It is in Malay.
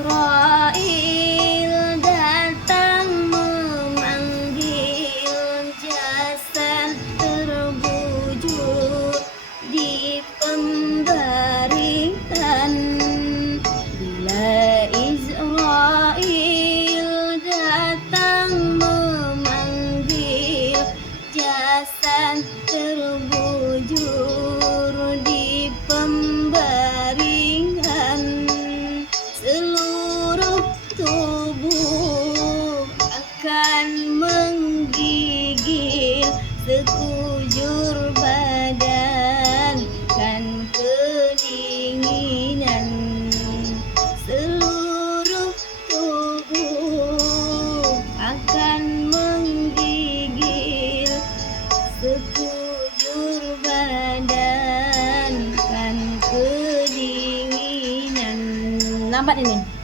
Israel datang memanggil, jasad terbujur di pembaringan. Bila Israel datang memanggil, jasad terbujur di pembaringan. Seluruh tubuh akan menggigil, sekujur badan kan kedinginan. Seluruh tubuh akan menggigil, sekujur badan kan kedinginan. Nampak ini?